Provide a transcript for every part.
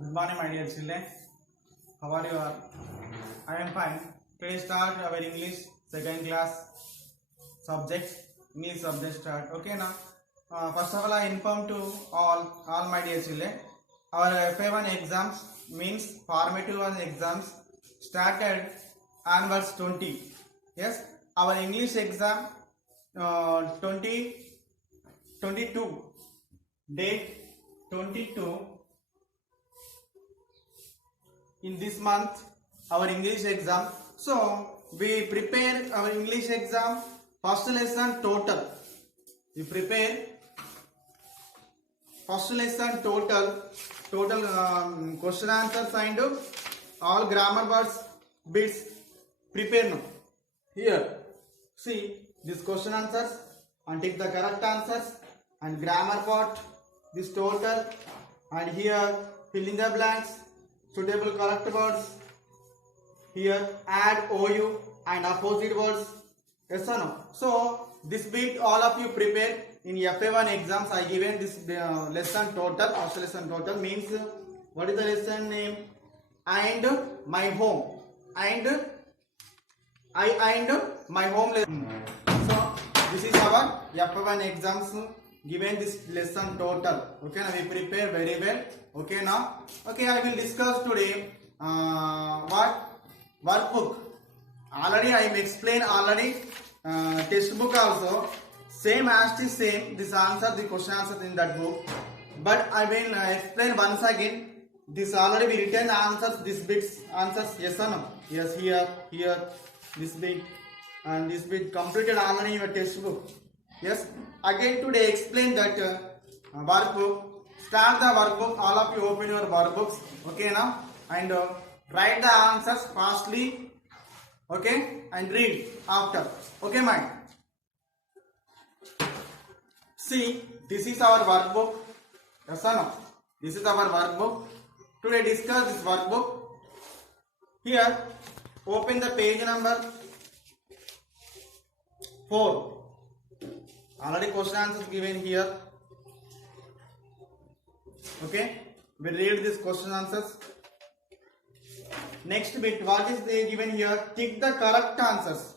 Good morning, my dear children. How are you all? I am fine. Today start our English second class subject. English subject start. Okay now. First of all, I inform to all my dear children. Our FA1 exams means formative one exams started onwards 20. Yes. Our English exam 2022 date 22 in this month our English exam. So we prepare our English exam first lesson total. We prepare first lesson total question answers and all grammar words bits prepare now. Here see this question answers and take the correct answers and grammar part this total and here fill in the blanks suitable correct words. Here add OU and opposite words. Yes or no? So this bit all of you prepare in FA1 exams. I given this lesson total. First lesson total means what is the lesson name? And my home and I and my home lesson. So this is our FA1 exams. Given this lesson total. Okay, now we prepare very well. Okay, now okay, I will discuss today what workbook. Already I explained already textbook also same as the same this answer the question answer in that book, but I will explain once again. This already we written answers, this bits answers, yes or no? Yes, here this bit and this bit completed already in your textbook. Yes, again today explain that workbook. Start the workbook. All of you open your workbooks. Okay now, and write the answers fastly. Okay, and read after. Okay, mind. See, this is our workbook. Yes or no? This is our workbook. Today discuss this workbook. Here, open the page number 4. Already question answers given here. Okay, we read this question answers. Next bit, what is they given here? Tick the correct answers.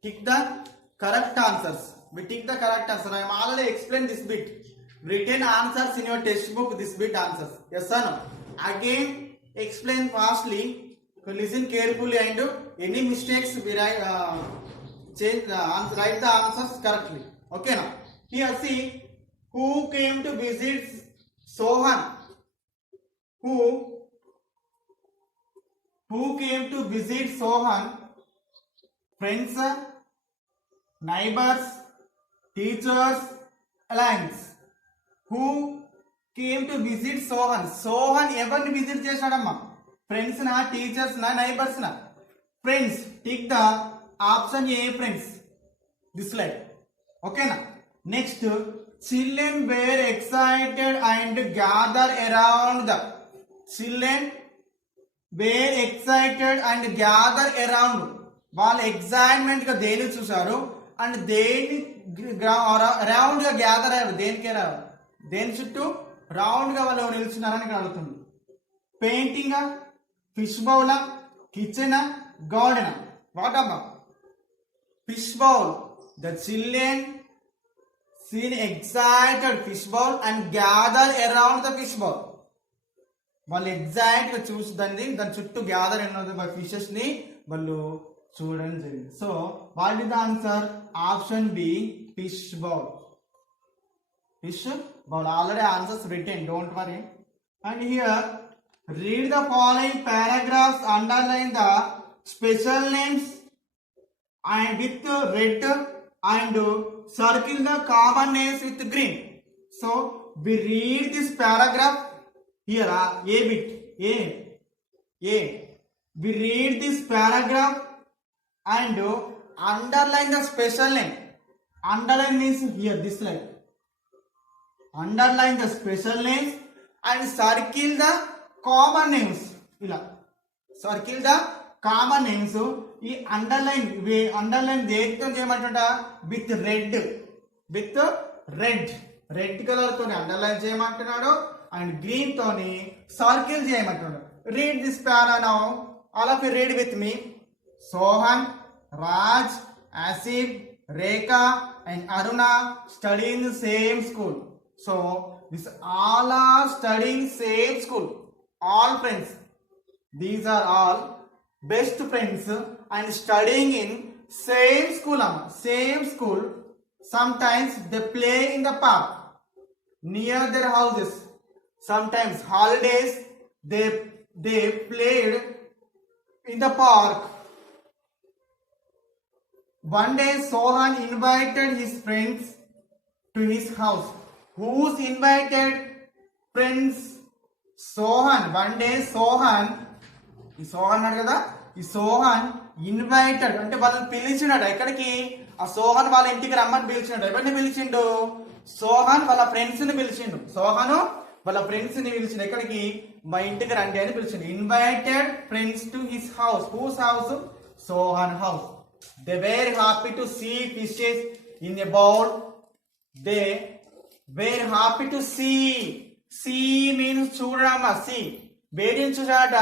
Tick the correct answers. We tick the correct answer. I am already explained this bit. Written answers in your textbook. This bit answers. Yes or no? Again, explain fastly. Listen carefully and any mistakes we write. Write the answers correctly. Okay now. Here see who came to visit Sohan. Who came to visit Sohan? Friends, neighbors, teachers, alliance. Who came to visit Sohan? Sohan ever visit chesadamma? Friends na, teachers na, neighbors na. Friends. Take the option A, friends. This slide. Okay na. Next, children were excited and gather around the. Children were excited and gather around. వాళ్ళు ఎగ్జైట్మెంట్ గా దేని చూసారు అండ్ దేని రౌండ్ గా గ్యాదర్ అయ్యారు దేనికి దేని చుట్టూ రౌండ్ గా వాళ్ళు నిల్చున్నారని ఇక్కడ అడుగుతుంది. Painting, fish bowl, kitchen, garden. What అబ్బా fish bowl. The children seen excited fish bowl and gather around the fish bowl. వాళ్ళు ఎగ్జాక్ట్ గా చూసి దాని చుట్టూ గ్యాదర్ అయిన ఫిషెస్ ని వాళ్ళు చూడడం జరిగింది. So what is the answer? Option B, fish bowl. Fish bowl. Already answers written, don't worry. And here read the following paragraphs, underline the special names and with red and circle the common names with green. So we read this paragraph here. A bit. A. We read this paragraph and underline the special name. Underline means here this line. Underline the special names and circle the common names. Circle the common names. ఈ underline దేనితో చేయమంట? With red colour తో underline చేయమంటున్నాడు. And green తోని circle చేయమంటున్నాడు. Read this para now. All of you read with me. Sohan, Raj, Asif, Rekha and Aruna study in the same school. So this all are studying same school. All friends, these are all best friends and studying in same school. Same school. Sometimes they play in the park near their houses. Sometimes holidays they played in the park. One day Sohan invited his friends to his house. Who's invited? Friends. Sohan. One day Sohan, ఈ సోహన్ అన్నాడు కదా, ఈ సోహన్ ఇన్వైటెడ్ అంటే వాళ్ళని పిలిచినాడు. ఎక్కడికి? ఆ సోహన్ వాళ్ళ ఇంటికి రమ్మని పిలిచినాడు. ఎవరిని పిలిచిండు? సోహన్ వాళ్ళ ఫ్రెండ్స్ ని పిలిచిండు. సోహన్ వాళ్ళ ఫ్రెండ్స్ ని పిలిచిండు. ఎక్కడికి? మా ఇంటికి రండి అని పిలిచిండు. Invited friends to his house. Whose house? Sohan house. They were happy to see fishes in a bowl. They were happy to see. See means చూడమ్మా. సీ వేడిని చూసాట.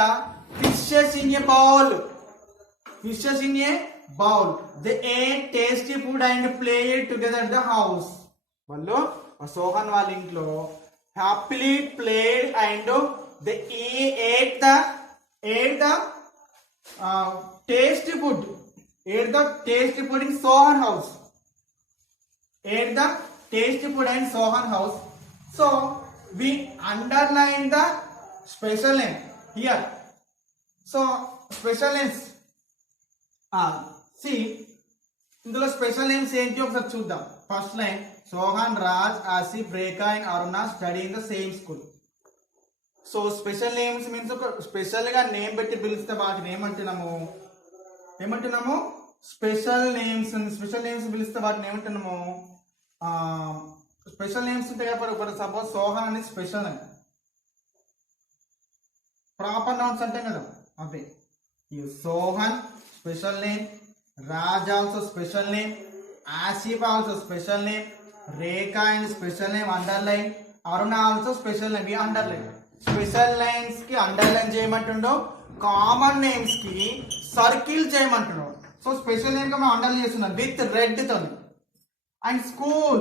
Fishes in a bowl. Fishes in a bowl. They ate tasty food and played together at the house. వాళ్ళు సోహన్ వాళ్ళ ఇంట్లో happily played and they ate the tasty food. Ate the tasty food in Sohan house. Ate the tasty food in Sohan house. So we underline the special name here. So special names. See ఇందులో special names ఏంటి ఒకసారి చూద్దాం. First line Sohan, Raj, Asif, Rekha and Aruna study in the same school. So special names means ఒక special గా name పెట్టి పిలిస్తే వాటిని ఏమంటున్నాము స్పెషల్ నేమ్స్. స్పెషల్ నేమ్స్ పిలిస్తే వాటిని ఏమంటున్నాము స్పెషల్ నేమ్స్ ఉంటాయి కదా. సపోజ్ సోహన్ అనేది స్పెషల్ నేమ్. ప్రాపర్ నౌన్స్ అంటాం కదా అవే. Sohan special name, Raj also special name, Asif also special name, Rekha and special name underline, Aruna also special name we underline. Special names ki underline cheyamantundo, common names ki circle cheyamantundo. So special name ka man underline chestunnam with red tone. And school,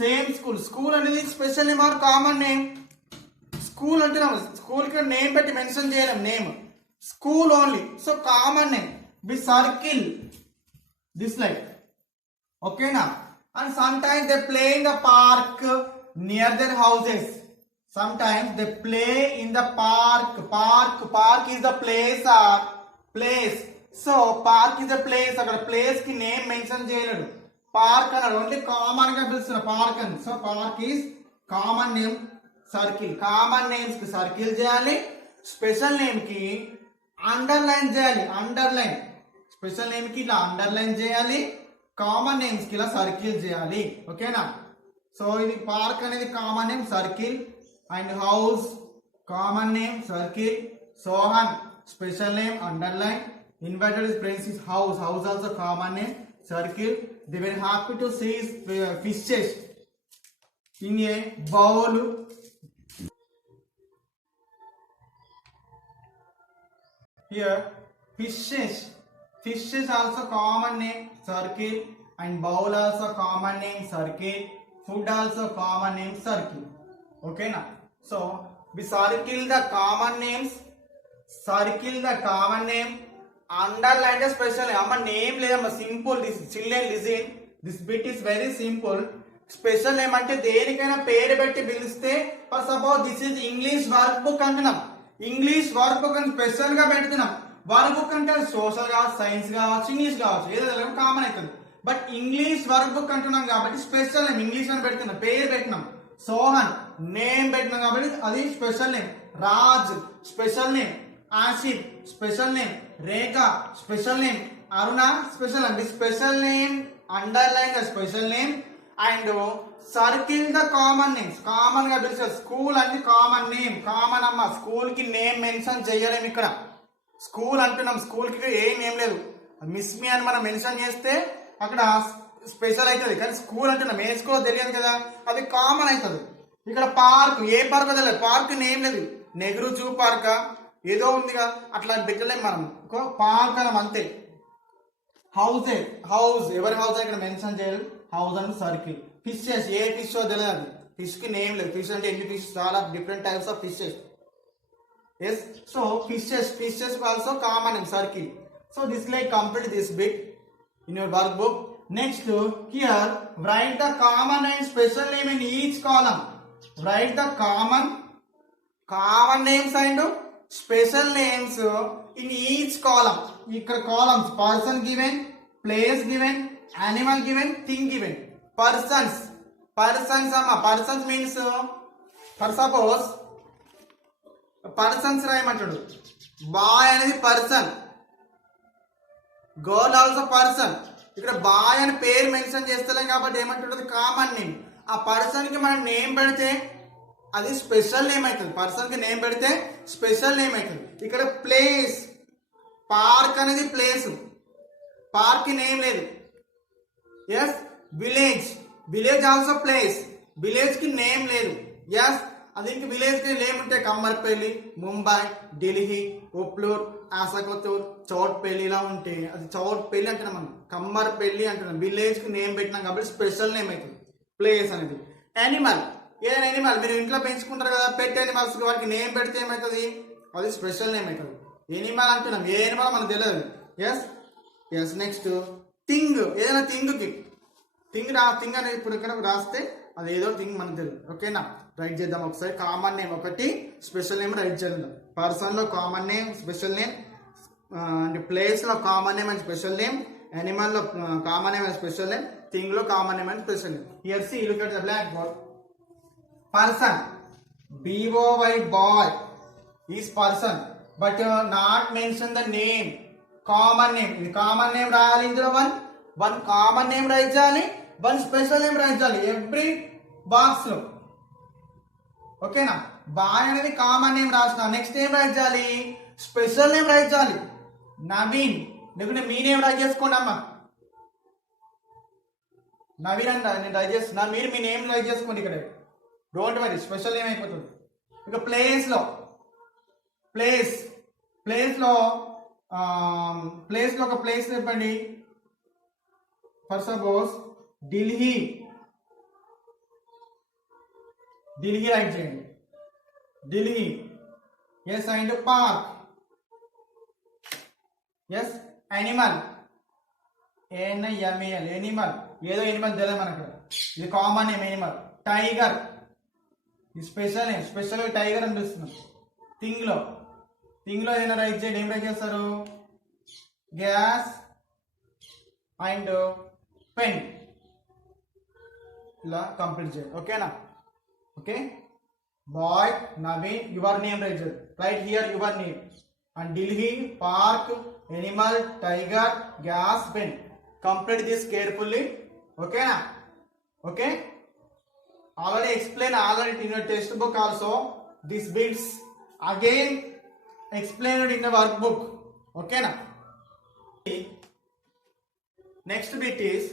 same school. School anedi special name or common name? School antunam. School ki name petti mention cheyalam name. School only. So common name. We circle this like. Okay now. And sometimes they play in the park near their houses. Sometimes they play in the park. Park is the place or place. So park is the place. అక్కడ place కి name mention చేయలేడు. Park అన్నాడు. Only common గా పిలుస్తున్న పార్క్ అని. So park is common name. Circle. Common names కి సర్కిల్ చేయాలి. Special name కి అండర్లైన్ చేయాలి. అండర్లైన్. స్పెషల్ నేమ్ కి ఇలా అండర్లైన్ చేయాలి. కామన్ నేమ్స్ కి ఇలా సర్కిల్ చేయాలి. ఓకేనా? సో ఇది పార్క్ అనేది common name circle. And house common name circle. Sohan special name underline. Invited friends is house. House also common name circle. They very happy to see fishes in a bowl. Here fishes also common name circle and bowl also common name circle. Food also common name circle. Okay na? So we circle the common names. Circle the common name. Underline the special name. Amma name ledamma simple. This children listen. This bit is very simple. Special name ante దేనికైనా పేరు పెట్టి పిలిస్తే for suppose this is English work book అంటున్నాం. English work book అని స్పెషల్ గా పెడుతున్నాం. Work book అంటే సోషల్ కావచ్చు, సైన్స్ కావచ్చు, ఇంగ్లీష్ కావచ్చు, ఏదో కామన్ అవుతుంది. బట్ ఇంగ్లీష్ వర్క్ బుక్ అంటున్నాం కాబట్టి స్పెషల్ నేమ్ ఇంగ్లీష్ అని పెడుతున్నాం. పేరు పెట్టినాం. సోహన్ నేమ్ పెట్టినాం కాబట్టి అది special name. Raj special name. Asif special name. Rekha special name. Aruna special name. Special name underline the special name and circle the common names. Common గా పిలిచారు. స్కూల్ అంటే కామన్ నేమ్. కామన్ అమ్మ. స్కూల్ కి నేమ్ మెన్షన్ చేయలేము ఇక్కడ. స్కూల్ అంటున్నాం. స్కూల్ కి ఏం నేమ్ లేదు. మిస్ మీ అని మనం మెన్షన్ చేస్తే అక్కడ స్పెషల్ అవుతుంది. కానీ స్కూల్ అంటున్నాం. ఏ స్కూల్ తెలియదు కదా, అది కామన్ అవుతుంది. ఇక్కడ పార్క్, ఏ పార్క్ తెలియదు, పార్క్ నేమ్ లేదు, నెహ్రూ జూ పార్కా ఏదో ఉందిగా, అట్లా పెట్టలేము మనం, పార్క్ అనం అంతే. హౌసెస్, హౌస్ ఎవరి హౌస్ ఇక్కడ మెన్షన్ చేయాలి, హౌస్ అండ్ సర్కిల్. ఫిషెస్, ఏ ఫిష్ తెలియదు, ఫిష్ కి నేమ్ లేదు, ఫిష్ అంటే ఎన్ని ఫిష్, చాలా different types of fishes. Yes, so fishes also common in circle. So this like complete this bit in your workbook. Next here write the common and special name in each column. Write the common names and special names in each column. Ikkada columns, person given, place given, animal given, thing given. Persons amma, persons means for suppose persons రాయమంటాడు, boy అనేది person, girl also person. ఇక్కడ boy అని పేరు mention చేస్తలేం కాబట్టి ఏమంటుంటది, common name. ఆ person కి మనం నేమ్ పెడితే అది స్పెషల్ నేమ్ అవుతుంది, పర్సన్ కి నేమ్ పెడితే స్పెషల్ నేమ్ అవుతుంది. ఇక్కడ ప్లేస్, పార్క్ అనేది ప్లేస్, పార్క్ కి నేమ్ లేదు. Yes, village also place, village కి నేమ్ లేదు. ఎస్, అది ఇంక విలేజ్ కి నేమ్ ఉంటే కమ్మర్పల్లి, ముంబై, ఢిల్లీ, ఉప్లూర్, ఆసకొత్తూర్, చౌట్పల్లి ఇలా ఉంటే అది చౌట్పల్లి అంటున్నాం మనం, కమ్మర్పల్లి అంటున్నాం. విలేజ్ కి నేమ్ పెట్టినాం కాబట్టి స్పెషల్ నేమ్ అవుతుంది ప్లేస్ అనేది. యానిమల్, ఏదైనా యానిమల్ మీరు ఇంట్లో పెంచుకుంటారు కదా, పెట్ యానిమల్స్ వాటికి నేమ్ పెడితే ఏమవుతుంది, అది స్పెషల్ నేమ్ అవుతుంది. ఎనిమల్ అంటున్నాం, ఏ ఎనిమల్ మనకు తెలియదు. Yes yes. నెక్స్ట్ థింగ్, ఏదైనా థింగ్ కి థింగ్ అనేది ఇప్పుడు ఇక్కడ రాస్తే అది ఏదో థింగ్ మనకు తెలియదు. ఓకేనా, రైట్ చేద్దాం ఒకసారి. కామన్ నేమ్ ఒకటి, స్పెషల్ నేమ్ రైట్ చేద్దాం. పర్సన్ లో common name, special name, and place లో common name and special name, animal లో common name and special name, thing లో common name and special name. Here see look at the black board. Person, BOY boy is person, but not mention the name, common name. ఇది common name రాయాలి, ఇందులో one common name write చేయాలి, one special name write చేయాలి every box లో. ఓకేనా, బాయ్ అనేది common name రాసిన, నెక్స్ట్ ఏం రైట్ చేయాలి, స్పెషల్ నేమ్ రైట్ చేయాలి. నవీన్, లేకుంటే మీ నేమ్ రైట్ చేసుకోండి అమ్మా, నవీన్ అని నేను రైట్ చేస్తున్నా, మీరు మీ నేమ్ రైట్ చేసుకోండి ఇక్కడ, డోంట్ వరీ, స్పెషల్ నేమ్ అయిపోతుంది. ఇక ప్లేస్ లో ఒక ప్లేస్ చెప్పండి. ఫర్ సపోజ్ ఢిల్లీ రైట్ చేయండి, Delhi. Yes, and park. Yes, animal, ANIMAL, animal, ఏదో ఎనిమల్ తెలియదు మనకు, ఇది కామన్ నేమ్ ఎనిమల్. టైగర్, ఇది స్పెషల్ నేమ్, స్పెషల్ టైగర్ అని పిలుస్తున్నాం. థింగ్ లో ఏదైనా రైట్ చేయండి, ఏం రైట్ చేస్తారు, గ్యాస్ అండ్ పెన్, ఇలా కంప్లీట్ చేయండి. ఓకేనా, okay. Boy, Naveen, your name write చేయండి, write here your name. And Delhi, park, animal, tiger, gas, pen. Complete this carefully. ఓకేనా, okay. Already explained in your textbook also. These bits again explained in the workbook. Okay na. Next bit is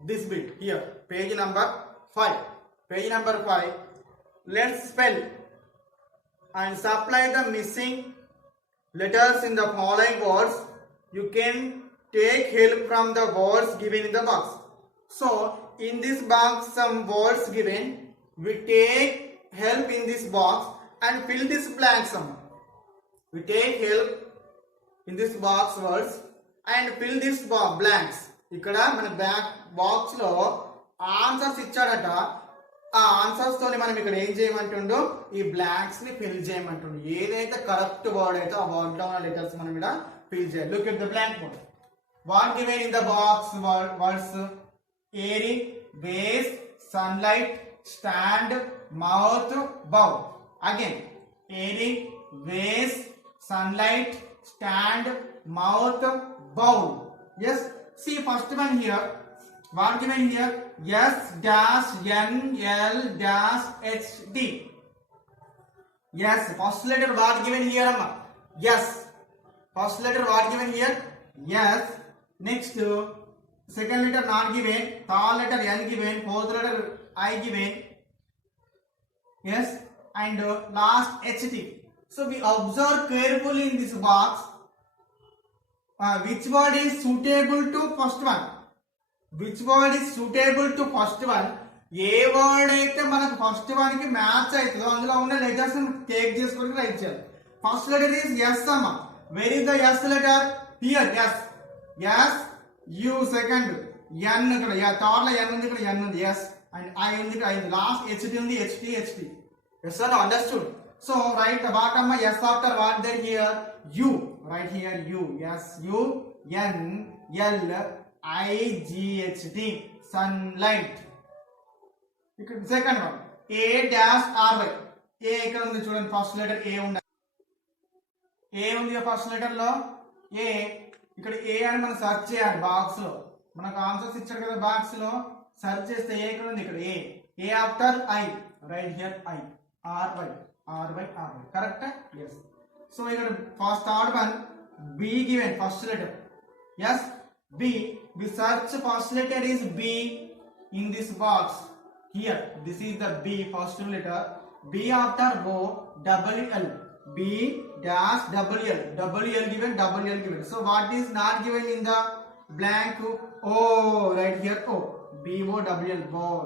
this bit here, page number 5. Page number 5. Let's spell and supply the missing letters in the following words. You can take help from the words given in the box. So in this box some words given, we take help in this box and fill this blank sum. We take help in this box words and fill this blanks. ఇక్కడ మన back box లో ఆన్సర్స్ ఇచ్చాడట, ఆ ఆన్సర్స్ తోని మనం ఇక్కడ ఏం చేయమంటుండో ఈ బ్లాంక్స్ ని ఫిల్ చేయమంటుండు. ఏదైతే కరెక్ట్ వర్డ్ అయితే ఆ వర్డ్ లో ఉన్న లెటర్స్ మనం ఇక్కడ ఫిల్ చేయాలి. Look at the blank board. What given in the box words, airy, vase, sunlight, stand, mouth, bow. Again, airy, vase, sunlight, stand, mouth, bow. Yes, see first one here. What given here? S dash N L dash H D. Yes, first letter what given here, amma? Yes. First letter what given here? Yes. Next, second letter not given, third letter N given, fourth letter I given, yes, and last HT. So we observe carefully in this box which word is suitable to first one. Which word is suitable to first one? ఏ word అయితే మనకు first one కి match అవుతుందో అందులో ఉన్న letters take చేసుకొని write చేయాలి. First letter is S అమ్మ. Where is the S letter? Here S. S U. Second N, ఇక్కడ థర్డ్ లో ఎన్ ఉంది, ఇక్కడ ఎన్ ఉంది, ఎస్. అండ్ ఐ ఉంది, ఇక్కడ ఐ ఉంది. లాస్ట్ హెచ్టి ఉంది, HT HT. Yes are understood? So write the బాట్ అమ్మ. S after what there here? U. Write here U. S U N L IGHT. Sunlight. ఇక్కడ second one A dash R Y. A ఇక్కడ ఉంది చూడండి, first letter A ఉంది. ఏ ఉంది first letter లో ఏ. ఇక్కడ ఏ అని మనం సెర్చ్ చేయాలి బాక్స్ లో. మనకు ఆన్సర్స్ ఇచ్చారు కదా బాక్స్ లో, సెర్చ్ చేస్తే ఏ ఇక్కడ ఉంది, ఇక్కడ A. A after I. Write here I. R Y R Y R Y. Correct? Yes. So ఇక్కడ first third one B given first letter. S B. We search first letter is B in this box. Here, this is the B first letter. B after O, double L. B dash double L. Double L given, double L given. So what is not given in the blank? O. Right here O. B O double L. Ball.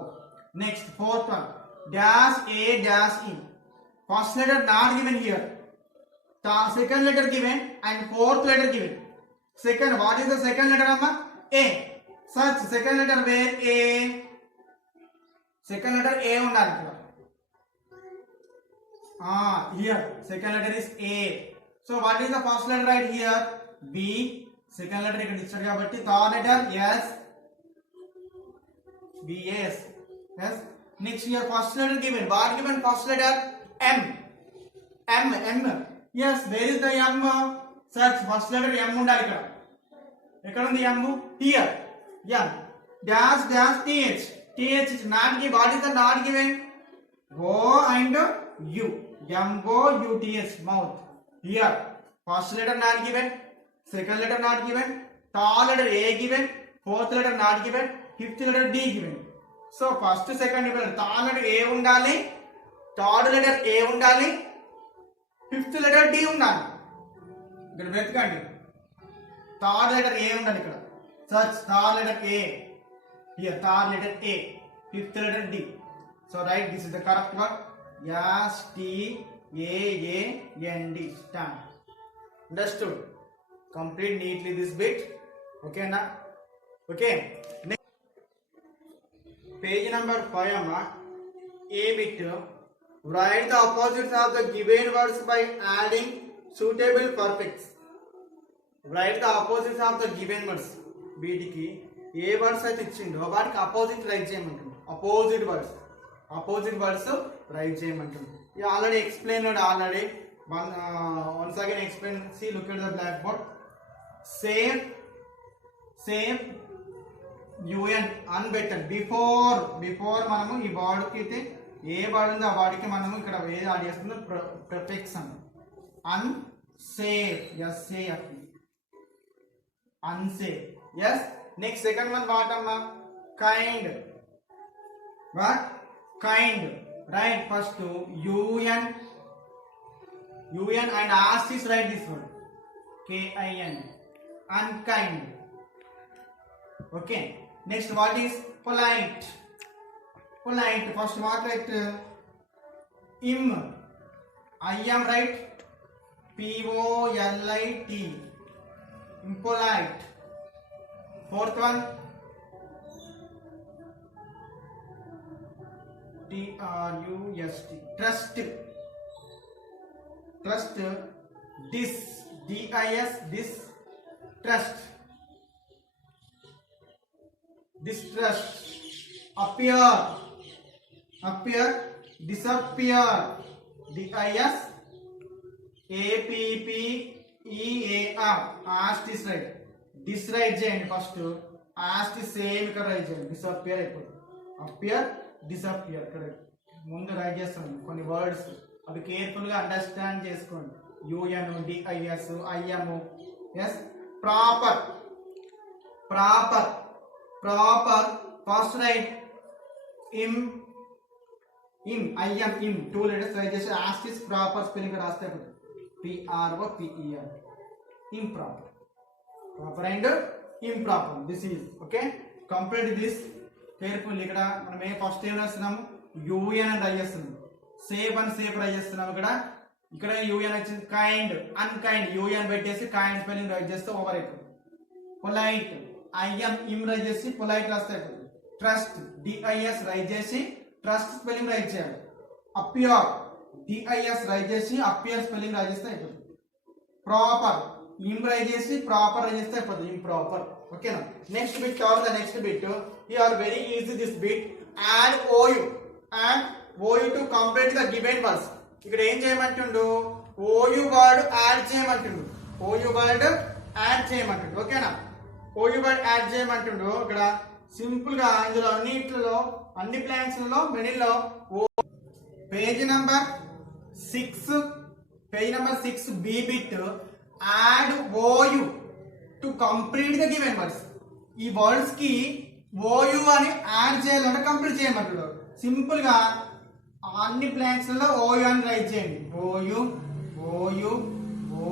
Next, fourth one. Dash A dash E. First letter not given here. Second letter given and fourth letter given. Second, what is the second letter amma? A. Search second letter where? A. Second letter A undali ikkada. Here second letter is A. So what is the first letter right here? B. Second letter ikkada ichchadu kabatti third letter S. B S. Yes. Next here first letter given. What given? First letter M. M. M. Yes. Where is the M? Search first letter M undali ikkada. ఎక్కడ ఉంది M? Here. M. Dash dash TH. TH is not given. What is the not given? O and U. MOUTH. Mouth. Here. First letter not given. Second letter not given. Third letter A given. Fourth letter not given. Fifth letter D given. So first second letter third letter A ఉండాలి. Third letter A ఉండాలి. Fifth letter D ఉండాలి. ఇక్కడ వెతకండి. Third letter A ఉండాలి ఇక్కడ. Search third letter A. Here third letter A. Fifth letter D. So write this is the correct word. STAAND. Stand. Understood? Complete neatly this bit. ఓకేనా? Okay. Page number 5 అమ్మ. A bit. Write the opposites of the given words by adding suitable perfects. Write the opposites of the given words. వీటికి ఏ వర్డ్స్ అయితే ఇచ్చిండో వాటికి opposite write చేయమంటుంది. Opposite words write చేయమంటుంది. ఇది already explained. Already once again explain. See look at the black board. Same UN unbeaten. Before మనము ఈ వర్డ్కి అయితే ఏ వర్డ్ ఉందో ఆ వర్డ్కి మనము ఇక్కడ ఏది యాడ్ చేస్తుందో ప్రిఫిక్స్ అన్న. unsafe. Yes, safe. Unsafe. Yes. Next second one what amma? Kind. What? Kind. Right. First to UN and ask is write this one. KIN. Unkind. Okay. Next what is polite? First what right? I am right. POLIT. Impolite. Fourth one TRUST. Trust. DIS. Distrust. Appear. Disappear. DIS APPEAR. Asked is right. This right చేయండి first. asked same ఇక్కడ రైట్ చేయండి. డిసప్పియర్ అయిపోతుంది. Appear disappear correct. ముందు రైట్ చేస్తాను కొన్ని వర్డ్స్, అవి కేర్ఫుల్ గా అండర్స్టాండ్ చేసుకోండి. UN, DIS, IM. yes. Proper. First right ఇమ్ ఐఎం ఇమ్ 2 letters ట్రై చేసి ఆస్టిస్ ప్రాపర్ స్పెల్లింగ్ రాస్తే PROPER improper. Proper and improper. This is okay. Complete this carefully. ఇక్కడ మనం ఫస్ట్ ఏం రాస్తున్నాము యూఎన్ అని ట్రై చేస్తున్నాం. సేఫ్ అని సేఫ్ ట్రై చేస్తున్నాం. ఇక్కడ యూఎన్ వచ్చింది. కైండ్ అన్కైండ్ యూఎన్ పెట్టేసి కైండ్ స్పెల్లింగ్ రైట్ చేస్తే ఓవర్ అయిపోతుంది. పొలైట్ ఐఎం ఇమ్ రైట్ చేసి పొలైట్ రాస్తే అయిపోతుంది. ట్రస్ట్ డిఐఎస్ రైట్ చేసి ట్రస్ట్ స్పెల్లింగ్ రైట్ చేయాలి. అపియర్ డిఐఎస్ రైట్ చేసి అపియర్ స్పెల్లింగ్ రైట్ చేస్తే అయిపోతుంది. ప్రాపర్ ఇమ్ రైట్ చేసి ప్రాపర్ రైట్ చేస్తే అయిపోతుంది. ఇంప్రాపర్. ఓకేనా? Next bit or the next bit. You are very easy this bit. Add O U to complete the given words. ఇక్కడ ఏం చేయమంటుండు? ఓయు వర్డ్ యాడ్ చేయమంటుండు. ఓయు వర్డ్ యాడ్ చేయమంటుండు. ఓకేనా? ఓయు వర్డ్ యాడ్ చేయమంటుండు. ఇక్కడ సింపుల్ గా ఇందులో అన్నిట్లో అన్ని ప్లాంక్స్ లో మిడిల్ లో page number 6 B bit add O U to complete the given words. ఈ వర్డ్స్ కి ఓయు అని యాడ్ చేయాలంటే కంప్లీట్ చేయమంటాడు. సింపుల్ గా అన్ని ప్లాంక్స్ లో ఓయు అని రైట్ చేయండి. O U O U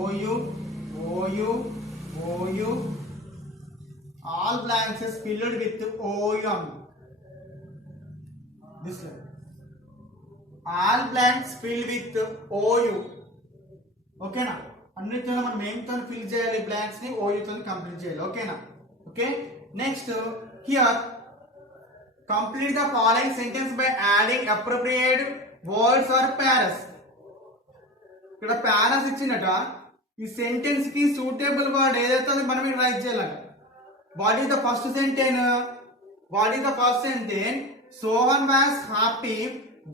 O U O U O U all blanks is filled with OU. This one. All blanks filled with OU. ఓకేనా? అన్నిటిలో మనం ఏంతో ఫిల్ చేయాలి? బ్లాంక్స్ ని OU తో కంప్లీట్ చేయాలి. ఓకేనా? Okay. Next here complete the following sentence by adding appropriate words or phrases. ఇక్కడ పారాస్ ఇచ్చినట ఈ సెంటెన్స్ కి సూటబుల్ వర్డ్ ఏదైతే అది మనం ఇక్కడ రైట్ చేయాలట. What is the first sentence? Sohan was happy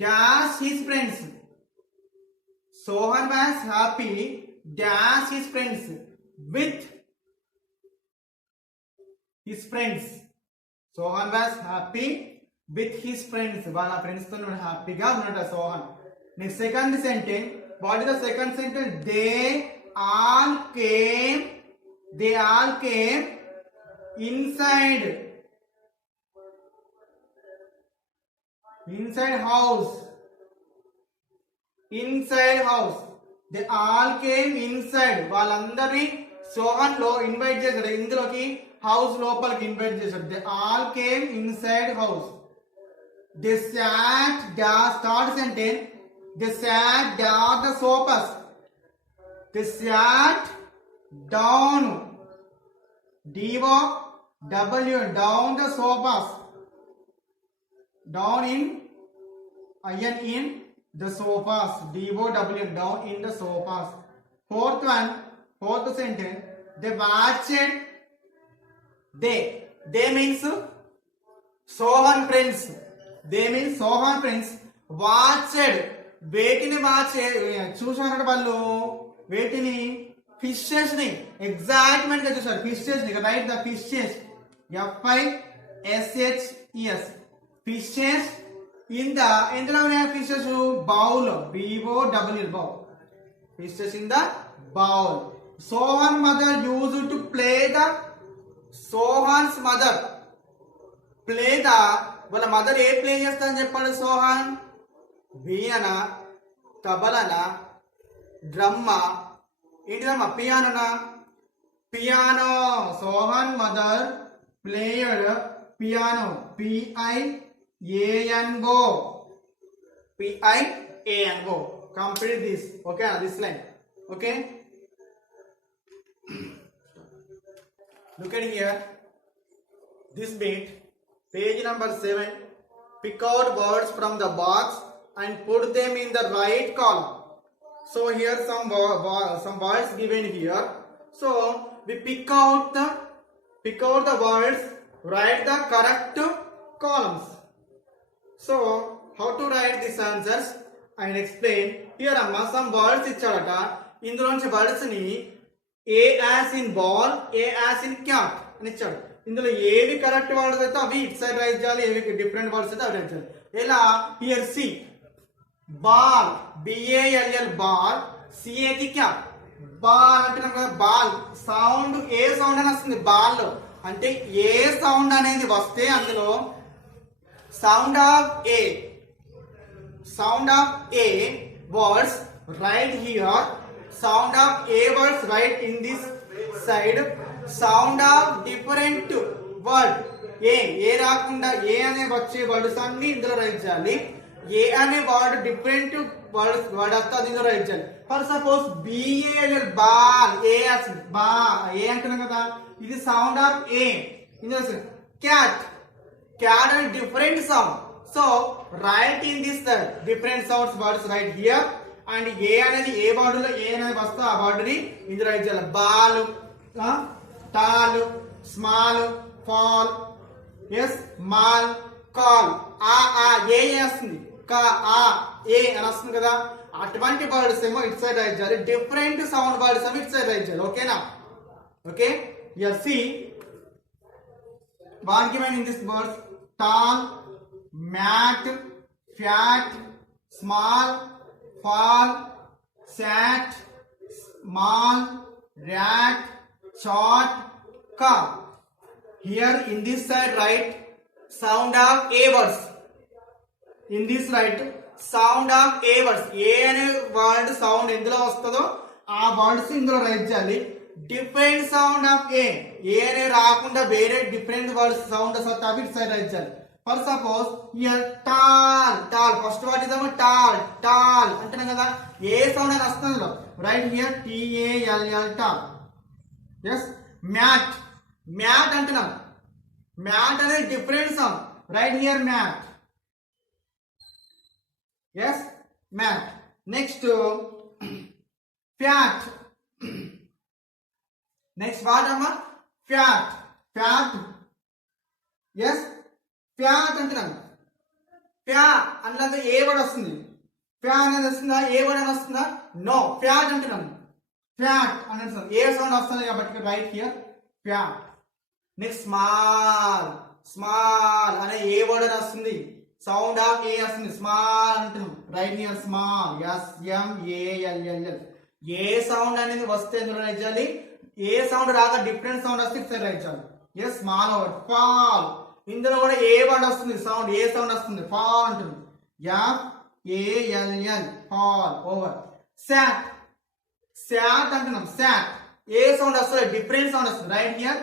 dash his friends. Sohan was happy dash his friends with his friends. Sohan was happy with his friends. వాళ్ళ ఫ్రెండ్స్ తో హ్యాపీగా ఉన్నాడు Sohan. Next second sentence. What is the second sentence? They all came inside house. They all came inside. వాళ్ళందరినీ సోహన్ లో ఇన్వైట్ చేశాడు. ఇందులోకి హౌస్ లోపలికి ఇన్వైట్ చేశాడు. They all came inside house. They sat down. Start sentence. They sat down the sofas. They sat down. D-O-W down the sofas. Down in in the sofas. D-O-W down in the sofas. Fourth sentence. They watched. They means Sohan friends. Watched. వేటిని వాచ్ చూసారంటే వాళ్ళు వేటిని ఫిషెస్ ని ఎగ్జైట్మెంట్ గా చూసారు. Fishes ని write the fishes FISHES fishes in the ఎందులో ఉన్నాయి fishes? Bowl BOW bowl. Fishes in the bowl. Sohan mother use to play the Sohan's mother play the వాళ్ళ మదర్ ఏ ప్లే చేస్తారని చెప్పాడు సోహన్? వీణనా, తబలనా, డ్రమ్మా, ఏంటిదమ్మా? పియానోనా? Piano. Sohan mother player piano. PIANO. Complete this. Okay, this line. Okay. Look at here. This bit, page number 7. Pick out words from the box and put them in the right column. So here some words given here. So we pick out the words, write the correct columns. So how to write these answers? I will explain. Here amma some words ichadata. ఇందులోంచి వర్డ్స్ ని A as in ball, A as in cat అని ఇచ్చాడు. ఇందులో ఏవి correct words అయితే అవి it side write చేయాలి, ఏవి డిఫరెంట్ వర్డ్స్ అయితే అవి రైట్ చేయాలి. ఎలా? Here see ball BALL ball, CAT cat. Ball అంటున్నాం కదా, బాల్ సౌండ్ ఏ సౌండ్ అని వస్తుంది బాల్ లో. అంటే ఏ సౌండ్ అనేది వస్తే అందులో sound of A sound of A words right here, sound of A words right in this side, sound of different word ఏ రాకుండా ఏ అనే వచ్చే వర్డ్స్ అన్ని ఇందులో రైట్ చేయాలి. ఏ అనే వర్డ్ డిఫరెంట్ వర్డ్ వస్తే అది ఇందులో రైట్ చేయాలి. For suppose B A L ball, A బా ఏ అంటున్నాం కదా, ఇది sound of A. Cat, cat and different sound. So write in this different sounds words write here. And A అనేది ఏ వర్డ్ లో ఏ అనేది వస్తే ఆ వర్డ్ ని ఇందులో రైట్ చేయాలి. Ball, tall, small, fall, S mall, call. ఆ ఏ వస్తుంది, కా ఆ ఏ అని వస్తుంది కదా, అటువంటి వర్డ్స్ ఏమో ఇట్ సైడ్ రైట్ చేయాలి. డిఫరెంట్ సౌండ్ వర్డ్స్ ఏమో ఇట్ సైడ్ రైట్ చేయాలి. ఓకేనా? Okay, here see what given in this words: tall, mat, fat, small, fall, sat, small, rat, short, car. Here in this side right, sound of A words. In this right, sound of A words. ఏ అనే word sound ఎందులో వస్తుందో ఆ వర్డ్స్ ఇందులో రైట్ చేయాలి. Different sound of ఏ అనే రాకుండా వేరే different words sound వస్తే అవి ఇటు సైడ్ రైట్ చేయాలి. For suppose here tall, tall first word ఇదేమో టాల్, టాల్ అంటున్నాం కదా, ఏ సౌండ్ అని వస్తుందో write here TALL, tall. Yes mat, mat అంటున్నాం, మ్యాట్ అనేది different sound write here mat. Yes mat. Next fat. Next what అమ్మా? Fat, fat. Yes fat అంటున్నాం. ఫ్యా అన్నది ఏ వర్డ్ వస్తుంది? ఫ్యా అనేది వస్తుందా? ఏ వర్డ్ అని వస్తుందా? నో, ఫ్యాట్ అంటున్నాం. ఫ్యాట్ అని వస్తుంది, ఏ సౌండ్ వస్తుంది కాబట్టి write here fat. Next small, small అనే ఏ వర్డ్ అని వస్తుంది, సౌండ్ ఆఫ్ ఏ వస్తుంది, స్మాల్ అంటున్నాం రైట్ హియర్ స్మాల్. SMALL. ఏ సౌండ్ అనేది వస్తే ఎందులో రైట్ చేయాలి, ఏ సౌండ్ రాక డిఫరెంట్ సౌండ్ వస్తే ఇట్లా రైట్ చేయాలి. Yes small word. ఫాల్, ఇందులో కూడా ఏ వర్డ్ వస్తుంది సౌండ్, ఏ సౌండ్ వస్తుంది, ఫాల్ అంటుంది. FALL, fall over. Sat, sat అంటున్నాం, సాట్ ఏ సౌండ్ వస్తుంది, డిఫరెంట్ సౌండ్ వస్తుంది రైట్ హియర్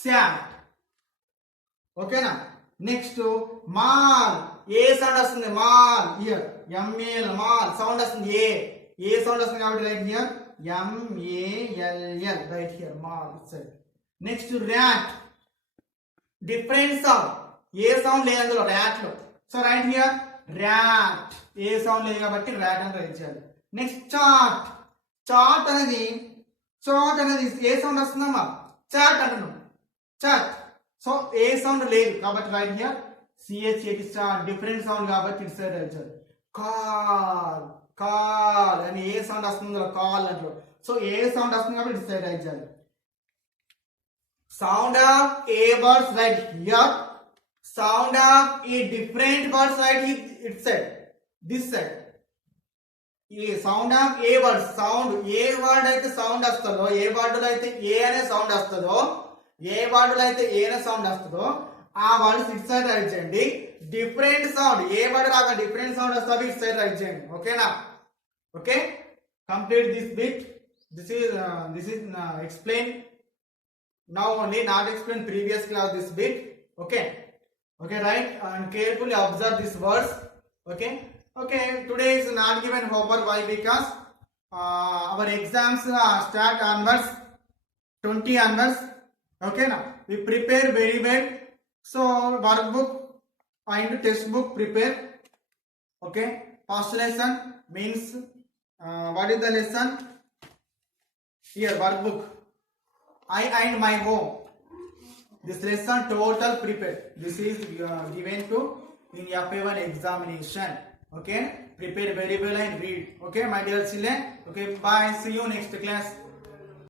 సాట్. ఓకేనా? నెక్స్ట్ మాల్, ఏ సౌండ్ వస్తుంది, mall here MAL, mall sound వస్తుంది, ఏ సౌండ్ వస్తుంది కాబట్టి write here MALL, write here mall side. Next rat, different sound, A sound లేదు అందులో rat లో, so write here rat. A sound లేదు కాబట్టి ర్యాట్ అని రైట్ చేయాలి. నెక్స్ట్ చాట్, చాట్ అనేది, చాట్ అనేది ఏ సౌండ్ వస్తుందమ్మా, చాట్ అంటున్నాం, చాట్. సో ఏ సౌండ్ లేదు కాబట్టి write here CHAT, start. Different sound కాబట్టి ఇటు సైడ్ రైట్ చేయాలి. కాల్, కాల్ అని ఏ సౌండ్ వస్తుందో కాల్ అంటారు, సో ఏ సౌండ్ వస్తుంది కాబట్టి ఇటు సైడ్ రైట్ చేయాలి. Sound of A words write here, sound of a different words right it side, this side. ఈ sound of A word, sound A word అయితే సౌండ్ వస్తుందో, ఏ వర్డ్ అయితే ఏ అనే సౌండ్ వస్తుందో, ఏ వర్డ్ అయితే ఏ అనే సౌండ్ వస్తుందో ఆ వర్డ్ ఇట్ సైడ్ రైట్ చేయండి. డిఫరెంట్ సౌండ్ ఏ వర్డ్ రాక డిఫరెంట్ సౌండ్ వస్తే ఇట్ సైడ్ రైట్ చేయండి. ఓకేనా? Okay, complete this bit. This is explained now only, not explained previous class this bit. Okay, right, and carefully observe these words. Okay, today is not given homework. Why? Because our exams start onwards 20 onwards. Okay, now we prepare very well. So workbook and test book prepare. Okay, first lesson means what is the lesson? Here workbook, I and my home. This lesson total prepare. This is given to in FA1 examination. Okay, prepare very well and read. Okay, my dear children. Okay, bye. See you next class.